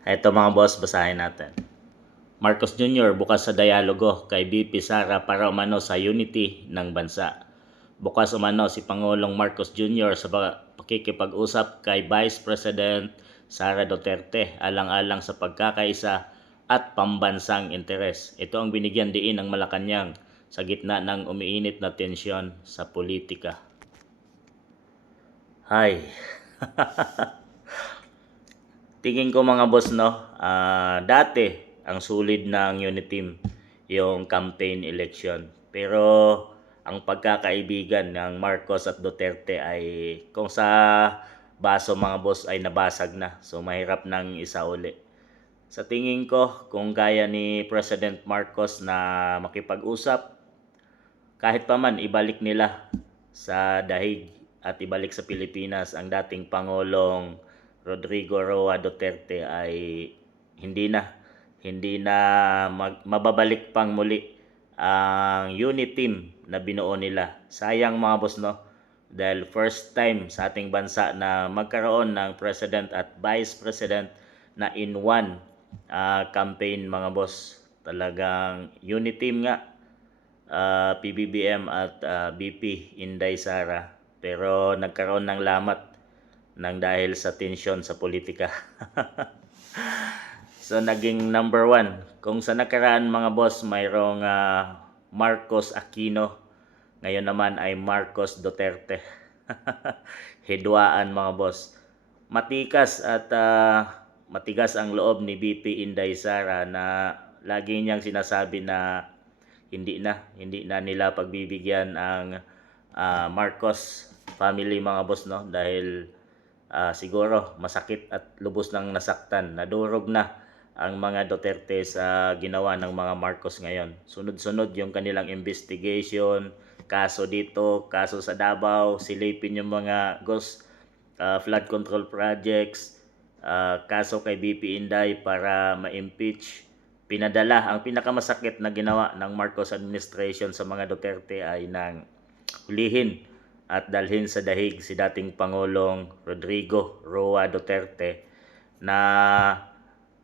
Ito mga boss, basahin natin. Marcos Jr. bukas sa dialogo kay VP Sara para umano sa unity ng bansa. Bukas umano si Pangulong Marcos Jr. sa pakikipag-usap kay Vice President Sara Duterte alang-alang sa pagkakaisa at pambansang interes. Ito ang binigyan diin ng Malacanang sa gitna ng umiinit na tensyon sa politika. Hay. Tingin ko mga boss, no, dati ang sulid ng unit team yung campaign election. Pero ang pagkakaibigan ng Marcos at Duterte ay kung sa baso mga boss ay nabasag na. So mahirap nang isa uli. Sa tingin ko, kung kaya ni President Marcos na makipag-usap, kahit pa man ibalik nila sa dahig at ibalik sa Pilipinas ang dating Pangulong Rodrigo Roa Duterte ay hindi na mababalik pang muli ang unit team na binuo nila. Sayang mga boss, no, dahil first time sa ating bansa na magkaroon ng president at vice president na in one campaign mga boss. Talagang unit team nga, PBBM at BP Inday Sara, pero nagkaroon ng lamat nang dahil sa tensyon sa politika. So naging number one. Kung sa nakaraan mga boss mayroong Marcos Aquino, ngayon naman ay Marcos Duterte. Hidwaan mga boss. Matigas ang loob ni BP Inday Sara na lagi niyang sinasabi na hindi na nila pagbibigyan ang Marcos family mga boss, no, dahil siguro masakit at lubos nang nasaktan, nadurog na ang mga Duterte sa ginawa ng mga Marcos ngayon. Sunod-sunod yung kanilang investigation, kaso dito, kaso sa Davao, silipin yung mga ghost flood control projects, kaso kay BP Inday para ma-impeach. Pinadala, ang pinakamasakit na ginawa ng Marcos administration sa mga Duterte ay nang hulihin at dalhin sa dahig si dating Pangulong Rodrigo Roa Duterte na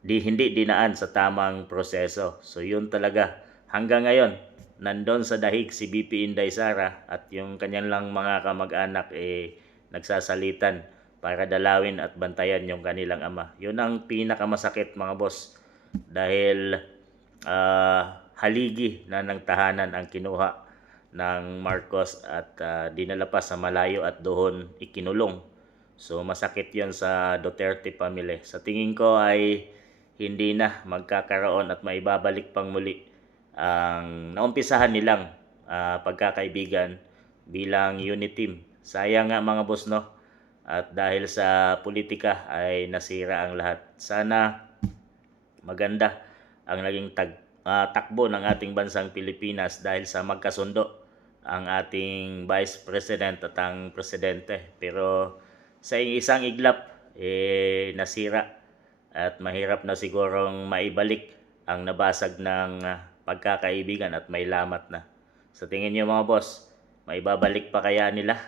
hindi dinaan sa tamang proseso. So yun talaga, hanggang ngayon nandun sa dahig si BP Inday Sara at yung kanyang lang mga kamag-anak nagsasalitan para dalawin at bantayan yung kanilang ama. Yun ang pinakamasakit mga boss, dahil haligi na ng tahanan ang kinuha ng Marcos at dinala pa sa malayo at doon ikinulong. So masakit yon sa Duterte family. Sa tingin ko ay hindi na magkakaroon at maibabalik pang muli ang naumpisahan nilang pagkakaibigan bilang unit team. Sayang nga mga boss, no, at dahil sa politika ay nasira ang lahat. Sana maganda ang naging takbo ng ating bansang Pilipinas dahil sa magkasundo ang ating Vice President at ang Presidente. Pero sa isang iglap, nasira at mahirap na sigurong maibalik ang nabasag ng pagkakaibigan at may lamat na. Sa tingin niyo mga boss, maibabalik pa kaya nila